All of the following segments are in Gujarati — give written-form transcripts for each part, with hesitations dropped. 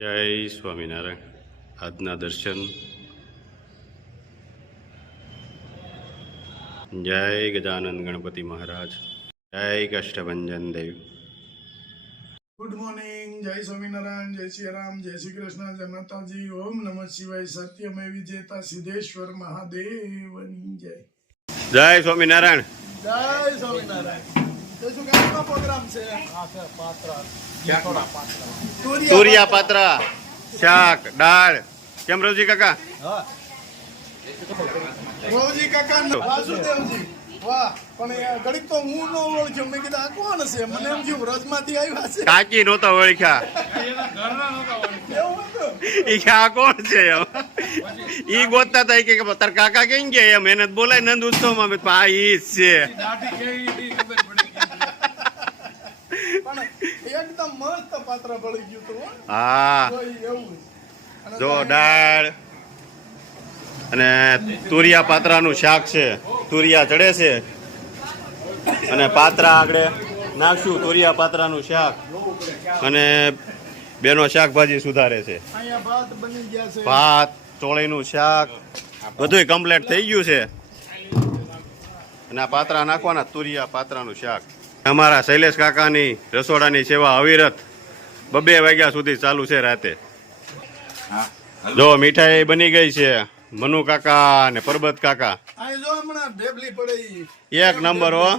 જય સ્વામિનારાયણ. આજના દર્શન. જય ગજાનંદ ગણપતિ મહારાજ. જય કષ્ટભંજન દેવ. Good morning. જય સ્વામિનારાયણ, જય શ્રી રામ, જય શ્રી કૃષ્ણ, જય માતાજી. ઓમ નમઃ શિવાય. સત્યમય વિજેતા સિદ્ધેશ્વર મહાદેવની જય. જય સ્વામિનારાયણ. જય સ્વામિનારાયણ. તો શું કામનો પ્રોગ્રામ છે? તુરિયા પાત્રા, શાક, દાળ. કેમ રવજી કાકા? રોજી કાકા, વાસુદેવજી. વાહ, પણ એ ઘડીક તો હું ન ઓળખ્યો. મેં કીધું આ કોણ છે? મને એમ થયું વ્રજમાંથી આવ્યા છે. કાકી નહોતા ઓળખ્યા. એવું હતું? ઈ આ કોણ છે એમ? ઈ ગોતતા હતા કે તાર કાકા કેમ ગયા એમ. એને બોલાય નંદ ઉત્સવમાં. આ ઈ જ છે. પણ એકદમ મસ્ત પાત્ર ભળી ગયું તું. હા, એવું જો દાળ અને તુરિયા પાત્રાનું શાક છે. તુરિયા ચડે છે અને પાત્રા આગળ નાખશું. તુરિયા પાત્રાનું શાક અને બેનો શાકભાજી સુધારે છે. અહીંયા ભાત બની ગયા છે. ભાત, ચોળીનું શાક બધું કમ્પ્લીટ થઈ ગયું છે. અને આ પાત્રા નાખવાના. તુરિયા પાત્રાનું શાક. અમારા શૈલેષ કાકાની રસોડાની સેવા અવિરત 2 વાગ્યા સુધી ચાલુ છે રાતે. જો મીઠાઈ બની ગઈ છે. મનુ કાકા અને પરબત કાકા આ જો હમણાં ઢેબલી પડે ઈ. એક નંબર હો.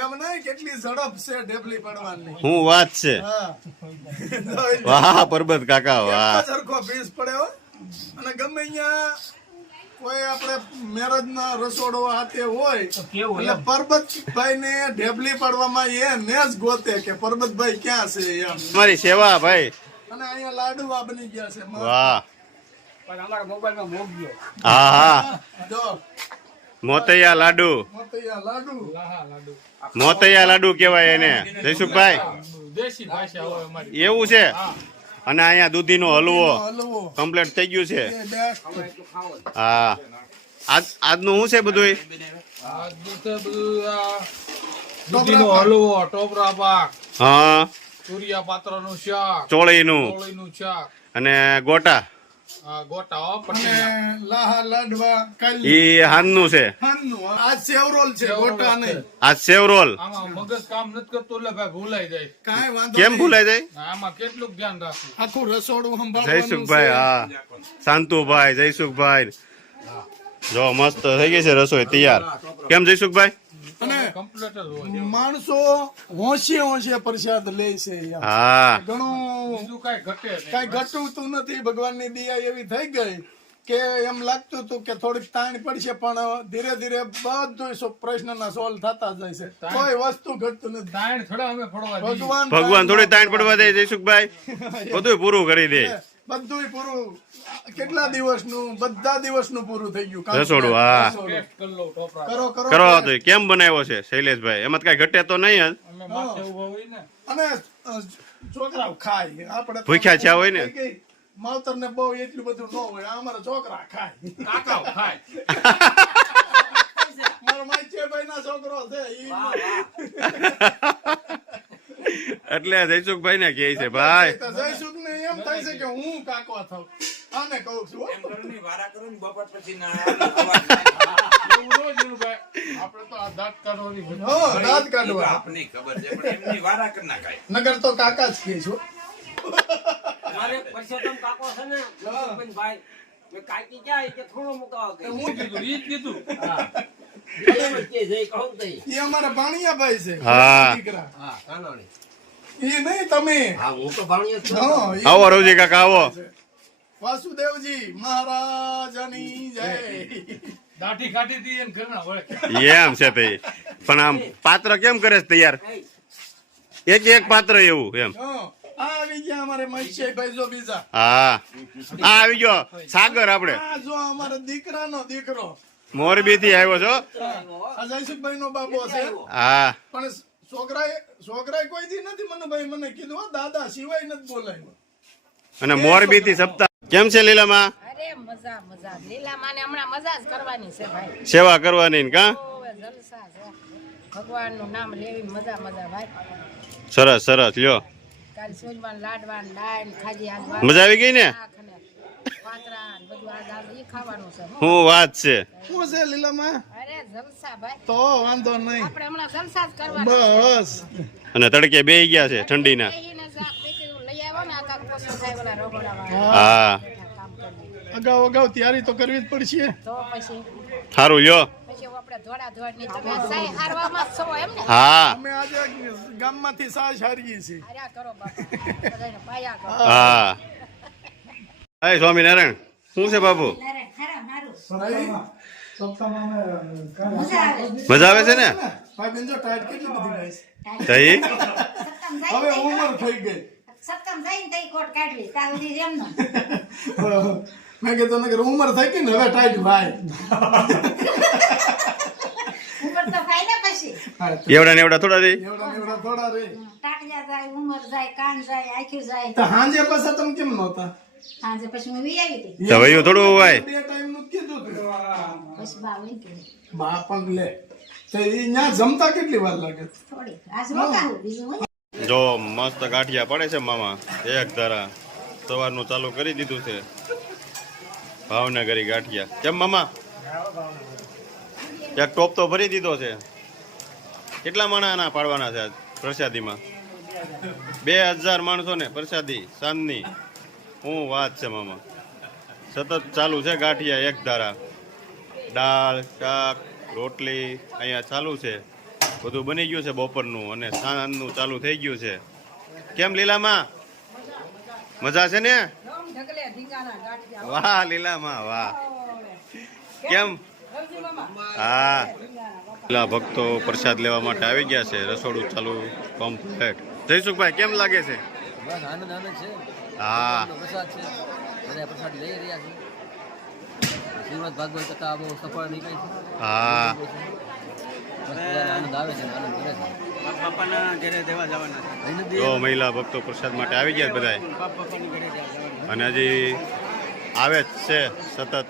એમ નહીં, કેટલી ઝડપ છે ઢેબલી પડવાની. હું વાત છે. હા. વાહ પરબત કાકા વાહ. એક જ સરખો પીસ પડે હો. અને ગમે અહીંયા કોઈ આપણે મેરેજ ના રસોડો હાથે હોય એટલે પરબતભાઈ ને ઢેબલી પડવામાં એ ને જ ગોતે કે પરબતભાઈ ક્યાં છે એમ. તમારી સેવા ભાઈ. અને અહીંયા લાડુવા બની ગયા છે. વાહ. પણ અમારા મોબાઈલમાં મોગજો. હા હા, જો મોતૈયા લાડુ. મોતૈયા લાડુ. મોતૈયા લાડુ કહેવાય એને. જયસુખભાઈ દેશી ભાષા હોય અમારી. એવું છે. અને અહીંયા દૂધીનો હલવો હલવો કમ્પ્લીટ થઈ ગયું છે. એ બેસ્ટ. હા, આજનું શું છે બધું? આ બધું આ દૂધીનો હલવો, ટોપરા પાક, હા, તુરિયા પાત્રનું શાક, ચોળીનું ચોળીનું શાક, અને ગોટા. આ ગોટા હો અને પટ્ટીના. લાહા લાડવા કાલ ઈ હાનનું છે. હાનનું. આ સેવરોલ છે, ગોટા નહીં. આ સેવ રોલ. આમાં મગજ કામ નથી કરતું એટલે ભાઈ ભૂલાઈ જાય. કાંઈ વાંધો કેમ નહીં. ભૂલાઈ જાય? આમાં કેટલું ધ્યાન રાખવું. આખું રસોડું સંભાળવાનું જયસુખભાઈ. છે. હા, શાંતુભાઈ, જયસુખભાઈ. જો મસ્ત થઈ ગઈ છે રસોઈ તૈયાર. કેમ જયસુખભાઈ? અને કમ્પ્લીટ જ હોય. માણસો હોંશે પ્રસાદ લે છે એમ. હા, ઘણું બીજું કાંઈ ઘટે નહીં. કઈ ઘટતું નથી. ભગવાનની દયા એવી થઈ ગઈ કે એમ લાગતું હતું કે થોડીક તાણ પડશે, પણ ધીરે ધીરે બધું પ્રશ્નના સોલ્વ થતા જાય છે. કોઈ વસ્તુ ઘટતું નથી. તાણ થોડા અમે ફોડવા દઈએ. ભગવાન થોડી તાણ પડવા દે જયસુખભાઈ. બધું પૂરું કરી દે. બધું પૂરું. કેટલા દિવસનું? બધા દિવસનું પૂરું થઈ ગયું કામ. રસોડું. હા, ટેસ્ટ કરી લઉં ટોપરા. કરો કરો કરો તો. કેમ બનાવ્યો છે શૈલેષભાઈ? એમાં કઈ ઘટે તો નહીં જ. અમે માથે ઉભા હોય ને. અને છોકરાઓ ખાય. આપણે તો ભૂખ્યા થયા હોય ને. માવતર ને બહુ એટલું બધું ન હોય. આ અમારા છોકરા ખાય. કાકાઓ ખાય. મારો માઈચેભાઈ ના છોકરો છે ઈ. એટલે જયસુખભાઈ ને કહે છે ભાઈ. તો જયસુખ ને એમ થાય છે કે હું કાકો થાવ. આને કહું છું હો. એવું ન જીનુભાઈ. આપણે તો આ દાંત કાઢવાની ભૂલ. હા, દાંત કાઢવા. નગર તો કાકા જ કે છો. મારે પરસોત્તમ કાકો છે ને ભાઈ મેં કાકી ક્યાં કે થોડો મુકાવો કે હું કીધું ઈ જ કીધું. વચ્ચે જઈ કહું તઈ ઈ અમારા ભાણિયાભાઈ છે. હા. દીકરા. હા કાનોણી ઈ નહીં તમે. હા હું તો ભાણિયો જ છું. હા, ઈ આવો રવજી કાકા આવો. વાસુદેવજી મહારાજની જય. દાઢી કાઢી હતી એને ઘરના વળે. એમ છે તે. પણ આમ પાત્ર કેમ કરે છે તૈયાર? એક પાત્ર એવું એમ. હા, આ આવી ગયા અમારે મહેશભાઈ જો બીજા. હા, આ આવી ગયો સાગર. આપણે આ જો અમારા દીકરાનો દીકરો. મોરબી થી આવ્યો છો. આ જયસુખભાઈ નો બાબો છે. હા, પણ છોકરાએ કોઈ દી નથી મનુભાઈ મને કીધું હો, દાદા સિવાય નથી બોલાવ્યો. અને મોરબી થી સપ્તાહ. કેમ છે લીલામાં? અરે મજા મજા લીલા માને હમણાં મજા જ કરવાની છે ભાઈ. સેવા કરવાની ને કા? ઓવે જલસા છે. ભગવાનનું નામ લેવી મજા મજા ભાઈ. સરસ સરસ લ્યો. કાલ સોજવાન લાડવાન ડાળ ખાજી આજ મજા આવી ગઈ ને? પાતરા ને બધું આજ ઈ ખાવાનું છે હો. શું વાત છે? શું છે લીલામાં? અરે જલસા ભાઈ, તો વાંધો નહીં, આપણે હમણાં જલસા જ કરવાના બસ. અને તડકે બેહી ગયા છે ઠંડીના. બેહીને શાક બેસીને લઈ આવ્યો ને આખા કોસો થાય ઓલા રગોડાવાળા. હા કામ કરીએ અગાઉ તૈયારી તો કરવી જ પડશે. તો પછી સારું લ્યો. પછી આપણે ધોળા ધોળની તમે સાઈ હારવામાં જ છો એમ ને? હા અમે આજે ગામમાંથી સાજ હારીએ છીએ. હાર્યા કરો બાપા, બધાને પાયા કરો. હા. હાય સ્વામિનારાયણ, શું છે બાપુ? મજા આવે છે ને? ભાઈ બેન જો ટાઈટ કેટલી બધી ગાય છે. તઈ હવે ઉંમર થઈ ગઈ. સત્તમ થઈને તઈ કોટ કાઢવી ત્યાં સુધી જેમ ન મેં કીધું ને કે ઉંમર થઈ ગઈ ને હવે ટાઈટ ભાઈ. ઉપર તો થાય ને પછી એવડા ને એવડા થોડા રહી. એવડા ને એવડા થોડા રે. ટાકજા જાય ઉંમર જાય કાન જાય આખું જાય તો હાંજે પાછા તમે કેમ નહોતા? સાંજે પછી હું વી આવી હતી તો ભાઈ થોડું હોય. બે ટાઈમ નું કીધું તું. પછી બા હોય કે બા પણ લે તો ઈ ન્યા જમતા કેટલી વાર લાગે? થોડી આજ રોકાવું બીજું હું જો મસ્ત ગાંઠિયા પડે છે મામા, એક ધારા સવારનું ચાલુ કરી દીધું છે. ભાવનગરી ગાંઠિયા કેમ મામા? એક ટોપ તો ભરી દીધો છે. કેટલા માણસના પાડવાના છે આજ પ્રસાદીમાં? 2000 માણસો ને પ્રસાદી સાંજની. શું વાત છે મામા, સતત ચાલુ છે ગાંઠિયા એક ધારા. દાળ શાક રોટલી અહીંયા ચાલુ છે. બધું બની ગયું છે બપોરનું અને સાંજનું ચાલુ થઈ ગયું છે. કેમ લીલામાં મજા છે ને? ઢગલે ઢીંગાના ગાંઠિયા. વાહ લીલામાં વાહ. કેમ? હા, લીલા ભક્તો પ્રસાદ લેવા માટે આવી ગયા છે. રસોડું ચાલુ કમ્પ્લીટ. જયસુખભાઈ કેમ લાગે છે? બસ આનંદ છે. હા પ્રસાદ છે, બધા પ્રસાદ લઈ રહ્યા છે. શ્રીમદ ભાગવત કથા બહુ સફળ નીકળી છે. હા બસ બધાને આનંદ આવે છે, આનંદ કરે છે. બાપાના ઘરે દેવા જવાના છે. જો મહિલા ભક્તો પ્રસાદ માટે આવી ગયા બધા, અને હજી આવે જ છે સતત.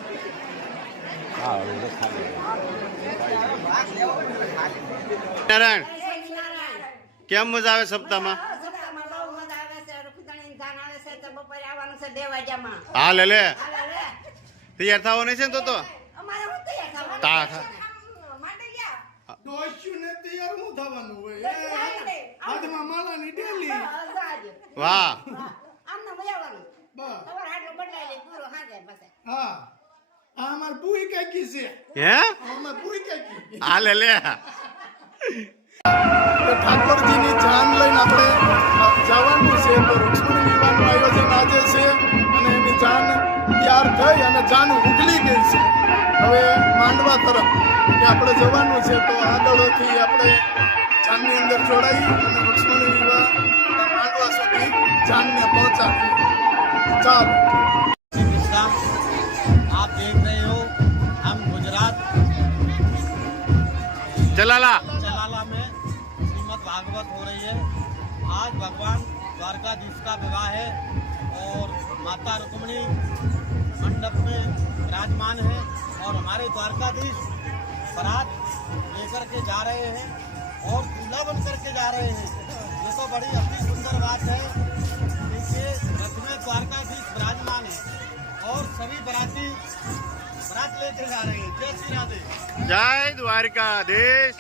નારાયણ કેમ મજા આવે સપ્તાહમાં? સપ્તાહમાં બહુ મજા આવે છે રૂખદાણી ધાન આવે છે તો બપોરે આવવાનું છે દેવાજામાં હા લે લે, હાલે રે તૈયાર થવાનું છે ને તો અમારે હું તૈયાર થવાનું તા માંડી ગયા ડોસ્યું ને તૈયાર હું થવાનું હોય? હાથમાં માળાની ડેલી. વાહ. આમને મજાવાનું બસ. તમારે આટલું બદલાઈ લે પૂરો હાજર પાસે હા આ અમાર પૂરી કાકી છે. હે અમાર પૂરી કાકી. હા લે લે. તો ઠાકોરજીની જાન લઈને આપણે જવાનું છે. તો રૂક્ષ્મણી વિવાહનું આયોજન આજે છે અને એની જાન તૈયાર થઈ અને જાન ઉગલી ગઈ છે. હવે માંડવા તરફ કે આપણે જવાનું છે. તો આગળથી આપણે જાનની અંદર જોડાઈ અને રૂક્ષ્મણી વિવાહ માંડવા સુધી જાનને પહોંચાડીએ. ચાલો. आप देख रहे हो हम गुजरात ચલાલા चलाला में श्रीमद भागवत हो रही है. आज भगवान द्वारकाधीश का विवाह है और माता रुक्मणी मंडप में विराजमान है और हमारे द्वारकाधीश बारात लेकर के जा रहे हैं और दूल्हा बन करके जा रहे हैं. ये तो बड़ी अति सुंदर बात है. देखिए रथ में द्वारकाधीश विराजमान है और सभी बराती बारात लेके जा रहे हैं. जय श्री राधे. જય દ્વારકાધીશ.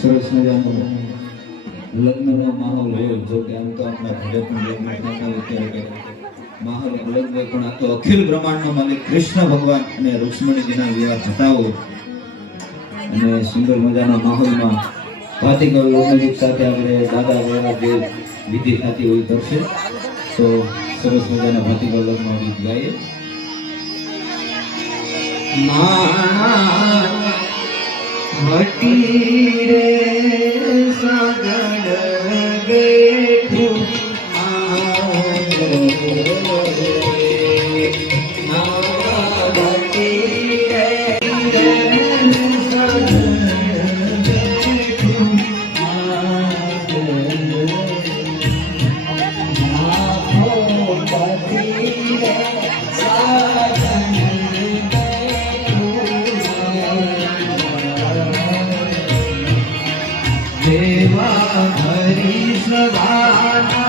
સરસ મજાનો લગ્નનો માહોલ હોય. જો કે આમ તો આપણા ઘરે પણ લગ્ન થતા હોય ત્યારે માહોલ અલગ હોય, પણ આ તો અખિલ બ્રહ્માંડનો માલિક કૃષ્ણ ભગવાન અને રૂક્ષ્મણીજીના વિવાહ થતા હોય અને સુંદર મજાના માહોલમાં ભાતીગળ લોકગીત સાથે આપણે દાદા વડા જે વિધિ થતી હોય કરશે. તો સરસ મજાના ભાતીગળ લોકમાં ગીત ગાઈએ. મટી રે સાગર બેઠું દેવા હરી भाना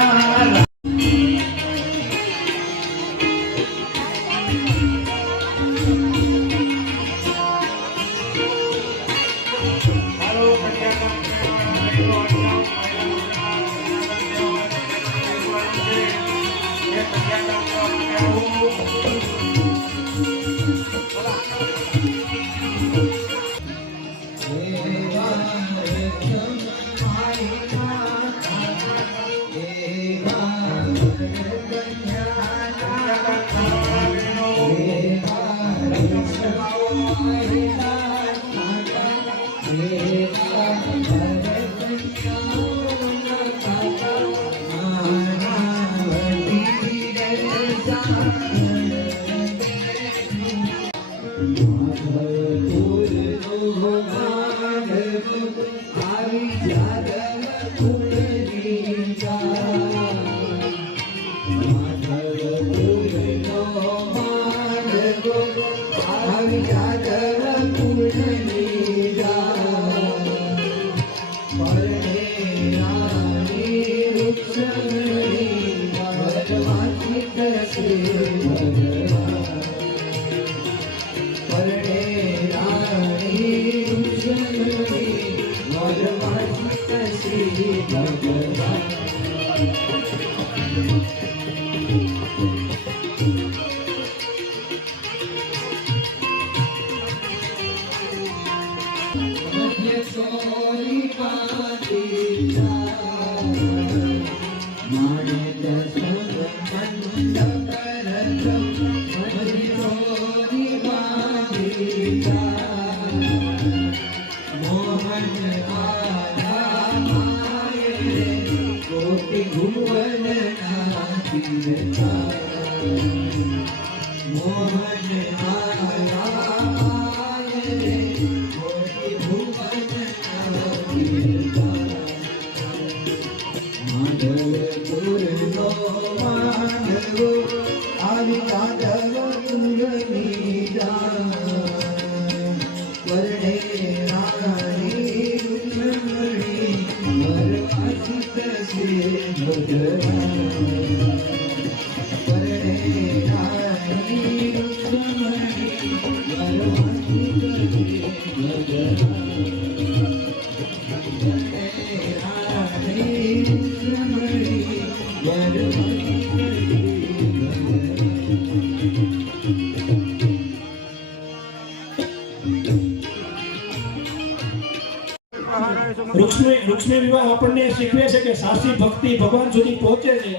રૂક્ષ્મી વિવાહ આપણને શીખવે છે કે સાચી ભક્તિ ભગવાન સુધી પહોંચે છે.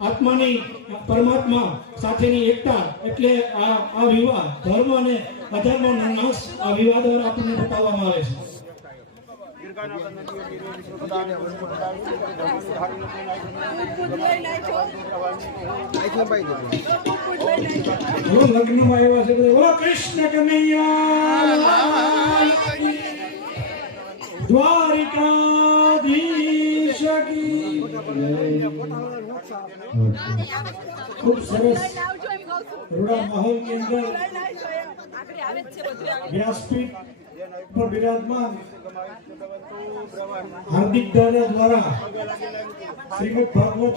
આત્માની પરમાત્મા સાથેની એકતા એટલે આ વિવાહ ધર્મ અને અધર્મનો નાશ આ વિવાહ દ્વારા આપણને બતાવવામાં આવે છે. લગ્નમાં આવ્યા છે બોલો કૃષ્ણ કનૈયા દ્વારિકાધીશ કી ખૂબ સરસ રૂડા માહોલની અંદર વ્યાસપીઠ પર બિરાજમાન હાર્દિક દાદા દ્વારા શ્રીમદ ભાગવત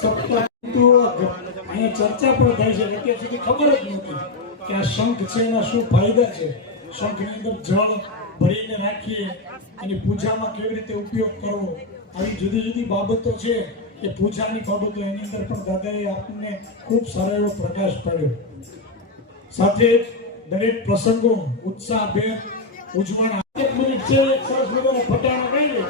સપ્તાહ અહીંયા ચર્ચા પણ થાય છે. અત્યાર સુધી ખબર જ નહોતી કે આ શંખ છે એના શું ફાયદા છે. શંખની અંદર જળ ભરીને રાખીએ એની પૂજામાં કેવી રીતે ઉપયોગ કરવો, આવી જુદી જુદી બાબતો છે એ પૂજાની બાબતો એની અંદર પણ દાદાએ આપણને ખૂબ સારો એવો પ્રકાશ પાડ્યો. સાથે દરેક પ્રસંગો ઉત્સાહભેર ઉજવણ. 1 મિનિટ છે, સરસ મજાના ફટાણા ગાઈએ.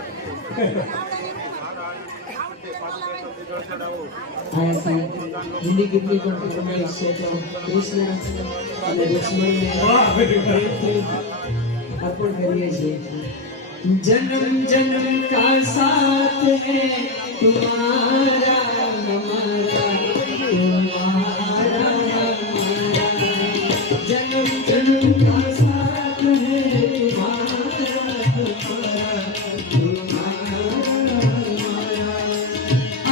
हिंदी कितनी कॉम्प्रोमाइज से तो कृष्ण અને લક્ષ્મણને અર્પણ કરીએ છીએ. जन्म जन्म का साथ है तुम्हारा हमारा, तुम्हारा हमारा. जन्म जन्म का साथ है तुम्हारा हमारा, तुम्हारा हमारा.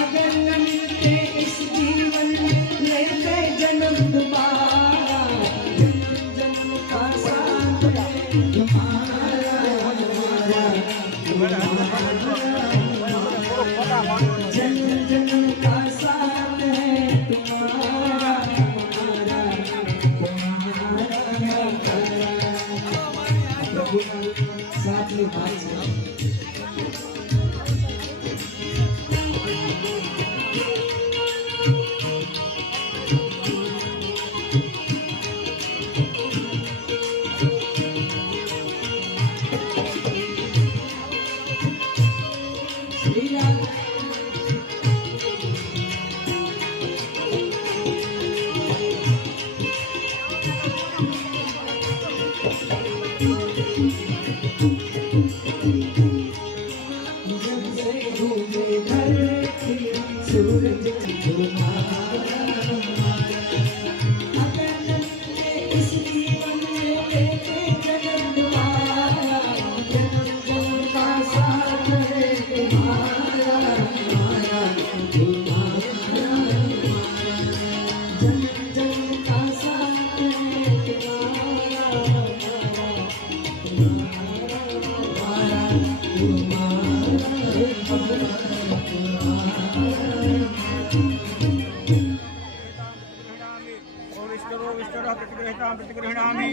अगर न मिलते इस जीवन में लेते जन्म दोबारा. जन्म जन्म का साथ है तुम्हारा हमारा, तुम्हारा हमारा. जन्म जन्म का साथ है तुम्हारा प्रभु साथ में भाई से सूरज इस जीवन में लेके जन्म तुम्हारा जन्म जन्म का साथ है तुम्हारा जन्म जन्म का साथ है प्रतिगृह्णामि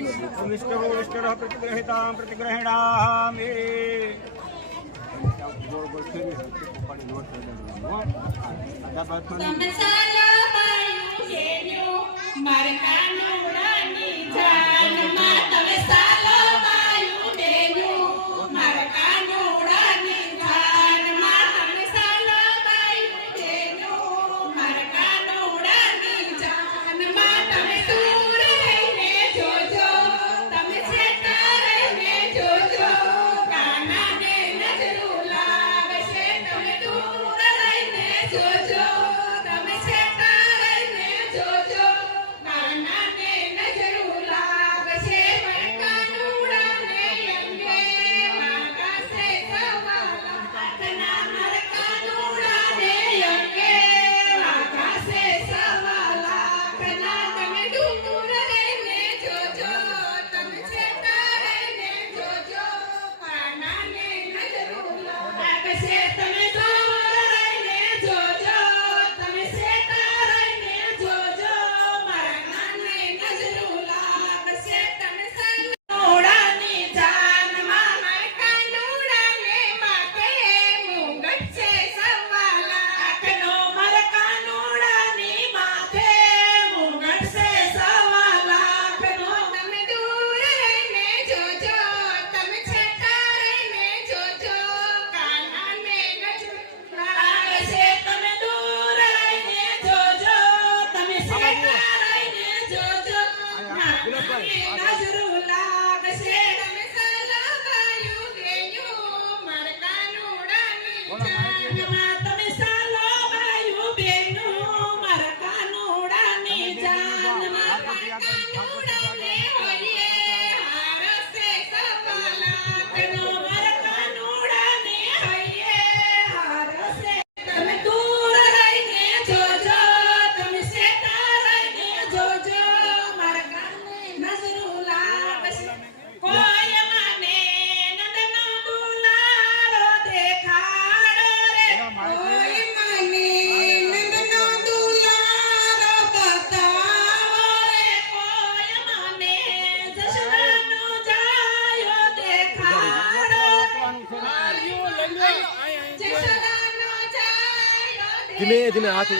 ધીમે ધીમે હાથ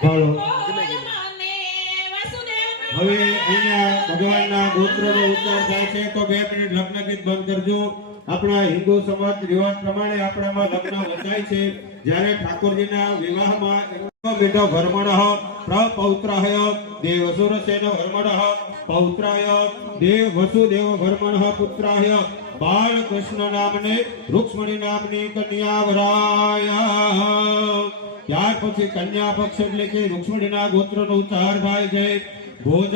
ફાળો હવે અહીંયા ભગવાનના ગોત્રનો ઉચ્ચાર થાય છે તો 2 મિનિટ લગ્ન ગીત બંધ કરજો. આપણા હિન્દુ સમાજ રિવાજ પ્રમાણે આપણામાં લગ્ન વચાય છે. જ્યારે ઠાકોરજીના વિવાહમાં મીઠો ભરમણઃ પ્રપૌત્રાય દેવસુરસેન ભરમણઃ પૌત્રાય દેવ વસુદેવ ભરમણઃ પુત્રાય બાલકૃષ્ણ નામને રૂક્ષ્મણી નામની કન્યા વરાય. ત્યાર પછી કન્યા પક્ષ એટલે કે રૂક્ષ્મણીના ગોત્રનો ઉચ્ચાર થાય છે. ભોજ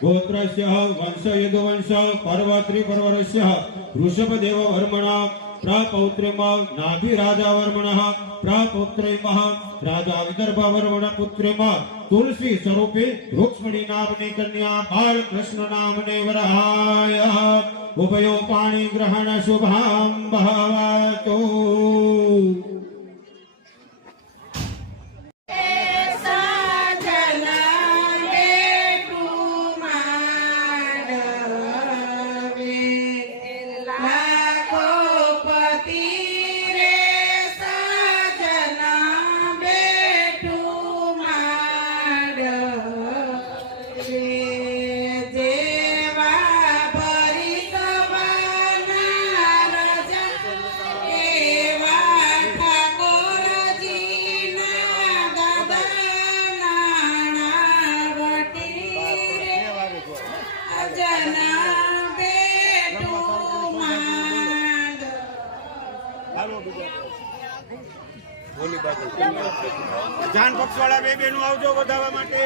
ગોત્રસ્ય વંશ યદુવંશ પર્વત્રી પર્વરસ્ય ઋષભદેવ વર્મણ પ્રપૌત્રીમ નાભી રાજા વર્મણ પ્રપૌત્રીમ રાજા વિદર્ભ વર્મણ પુત્રીમ તુલસી સ્વરૂપે રૂક્ષ્મણી નામની કન્યા બાલકૃષ્ણ નામને વરાય. ઉભયો પાણી ગ્રહણ શુભામ ભવતુ. જાન પક્ષવાળા બે બેનું આવજો વધારવા માટે.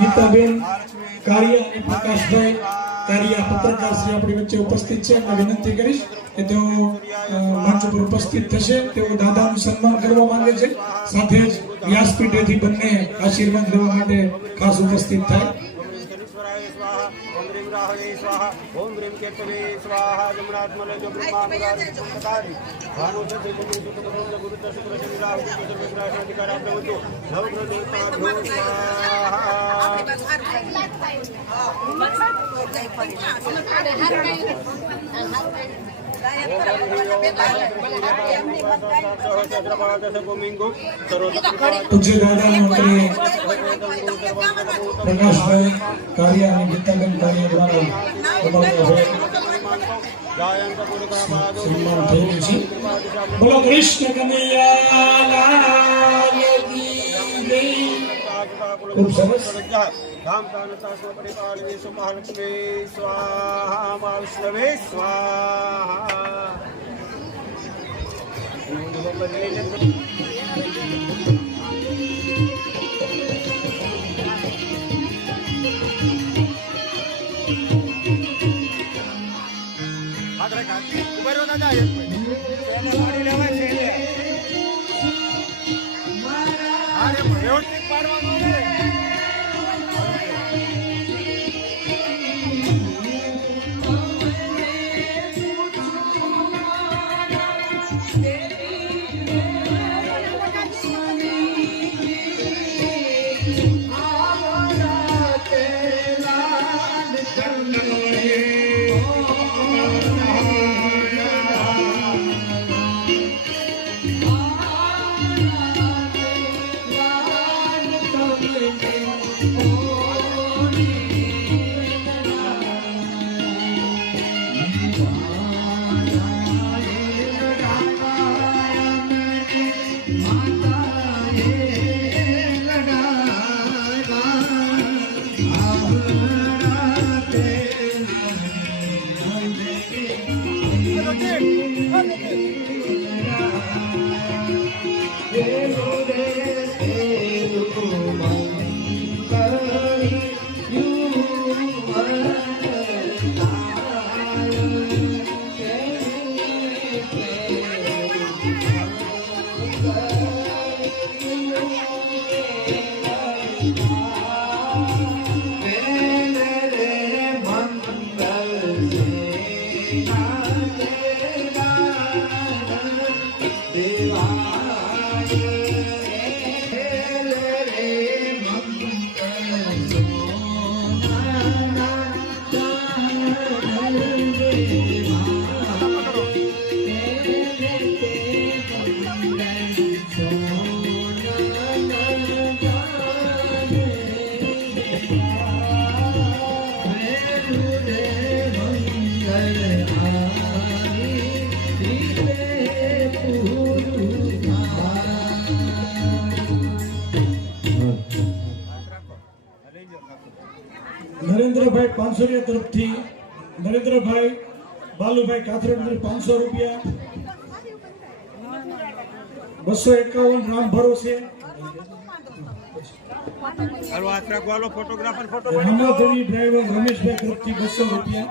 ગીતાબેન કારિયા અને પ્રકાશભાઈ કારિયા પત્રકાર શ્રી આપણી વચ્ચે ઉપસ્થિત છે. એમને વિનંતી કરીશ કે તેઓ મંચ પર ઉપસ્થિત થશે. તેઓ દાદાનું સન્માન કરવા માંગે છે. સાથે જ વ્યાસપીઠેથી બંને આશીર્વાદ લેવા માટે ખાસ ઉપસ્થિત થાય. ओम ह्रीं केतवे स्वाहा जमुनात्मले जो ब्रह्मानुरारि संतकारी भानु से गुरु गुरु शुक्र शनि राहु केतु विग्रहाधिकारा प्रवतो नवग्रह પૂજ્ય દાદા મંત્રી પ્રકાશભાઈ કારિયા અને ગીતાબેન કારિયા દ્વારા સન્માન થયેલું છે. બોલો કૃષ્ણ કનૈયા લાલ કી જય. ખૂબ સરસ. धाम प्राणता स्व परिपालने स्व महालक्ष्मी स्वाहा मा विष्णवे स्वाहा. વ્યવસ્થિત પાડવાનું નરેન્દ્રભાઈ પાંચસોરિયા તરફથી નરેન્દ્રભાઈ બાલુભાઈ કાથરેડ 500 રૂપિયા, 251 રામ ભરોસે, રમાધણી ડ્રાઈવર રમેશભાઈ તરફથી 200 રૂપિયા,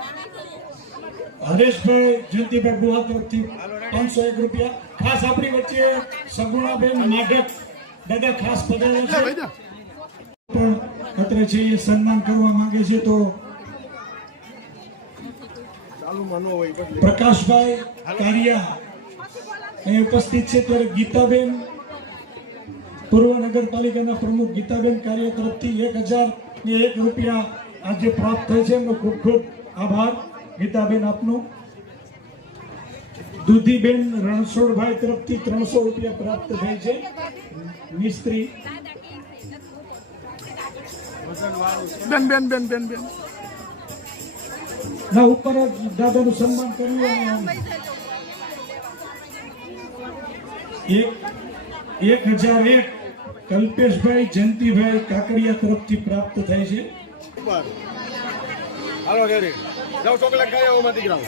હરેશભાઈ જયંતિભાઈ બુહા તરફથી 501 રૂપિયા. ખાસ આપણી વચ્ચે સગુણાબેન માઢક દાદા ખાસ પધાર્યા છે, પણ અત્રે છે એ સન્માન કરવા માંગે છે. તો પ્રકાશભાઈ કારિયા અહીં ઉપસ્થિત છે. ત્યારે ગીતાબેન પૂર્વ નગરપાલિકાના પ્રમુખ ગીતાબેન કારિયા તરફથી 1001 રૂપિયા આજે પ્રાપ્ત થાય છે. એમનો ખૂબ ખૂબ આભાર ગીતાબેન આપનો. દુધીબેન રણછોડભાઈ તરફથી 300 રૂપિયા પ્રાપ્ત થાય છે. મિસ્ત્રી બેન બેન બેન બેન બેન ના ઉપર જ દાદાનું સન્માન કર્યું. 1001 કલ્પેશભાઈ જયંતિભાઈ કાકડિયા તરફથી પ્રાપ્ત થાય છે. હાલો રેડી જાવ ચોકલેટ ખાઈ આવો માથી ગ્રામ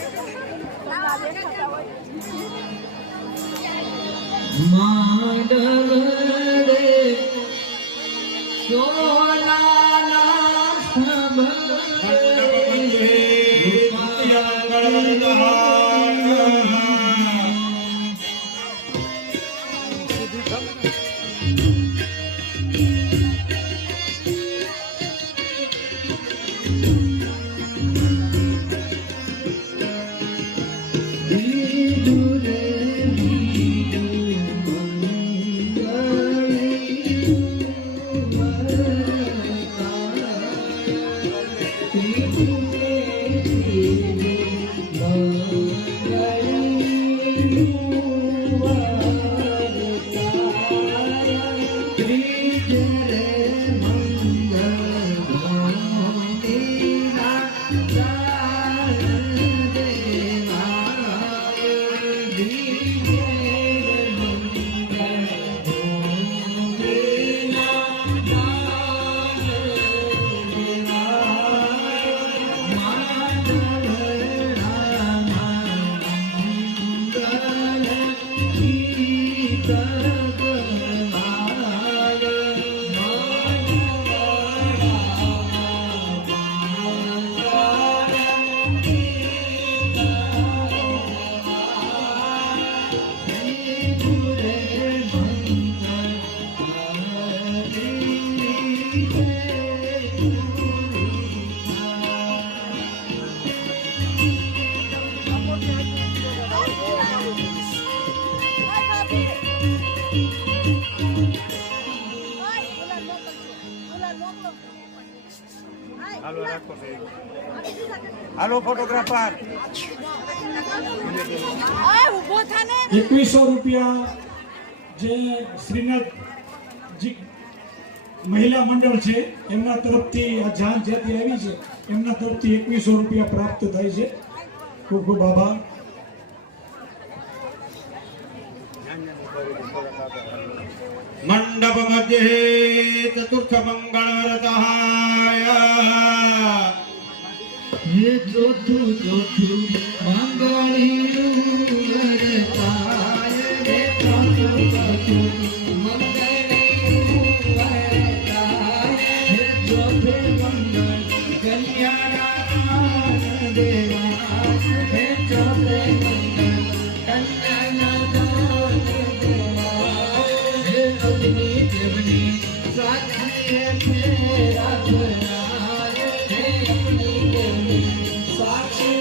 હાલો ફોટોગ્રાફર 2100 રૂપિયા જે શ્રીનાથજી મહિલા મંડળ છે એમના તરફથી આ જાન જ્યાંથી આવી છે એમના તરફથી 2100 રૂપિયા પ્રાપ્ત થાય છે. ખૂબ ખૂબ આભાર. મંડપ મધ્યે ચતુર્થ મંગળરતાય ये चौथु चौथु मंगळीनु वरताय रे चौथु चौथु मंगळीनु वरताय हे चौथे मंगळ कल्याण देवा हे चौथे मंगळ कल्याण देवा हे अग्नि देवनी साक्षी फेरा फेरा साक्षी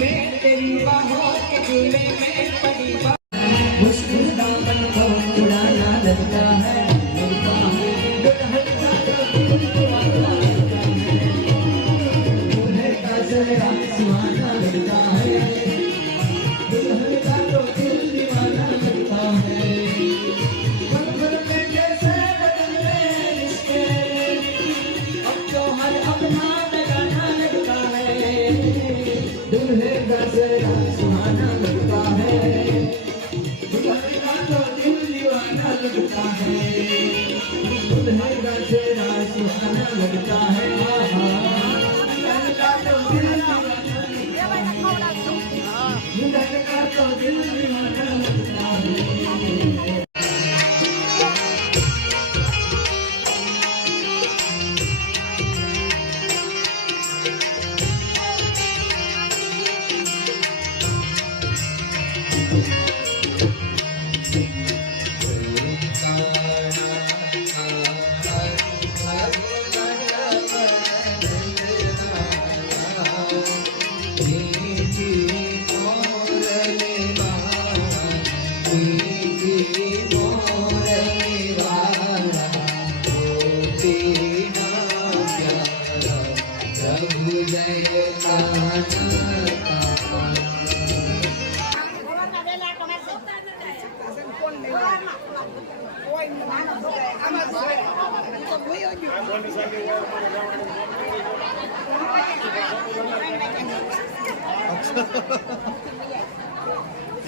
मैं तेरी बाहों के झूले में पड़ी मुश्किल दामन को उड़ाना लगता है दुल्हन का तो दीवाना लगता है दूल्हे का चेहरा सुहाना लगता है दुल्हन का तो दिल दीवाना लगता है पल भर में जैसे बदलने रिश्ते अब तो हर अपना लगाना लगता है दूल्हे का चेहरा सुहाना लगता है दुल्हन का तो दिल दीवाना लगता है दूल्हे का चेहरा सुहाना लगता है दुल्हन का तो दिल दीवाना दुल्हन का तो दिल दीवाना लगता है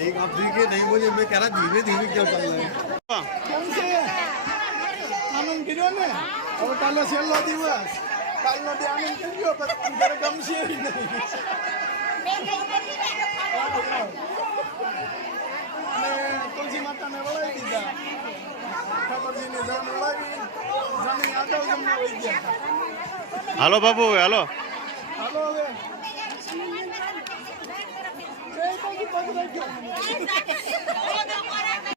एक आप देखिए नहीं मुझे मैं कह रहा धीरे धीरे क्यों चल रहे हैं કેમ છે આનંદ કર્યો ને હવે કાલે છેલ્લો દિવસ કાલનો દી આનંદ કર્યો પણ ઘરે ગમશે ય નહીં અને તુલસી માતાને વળાવી દીધા ઠાકોરજીની જાન વળાવી જાની આગળ જમને વહી ગયા હાલો બાપુ હાલો હાલો હવે જય બાપુ પગ રાખ્યો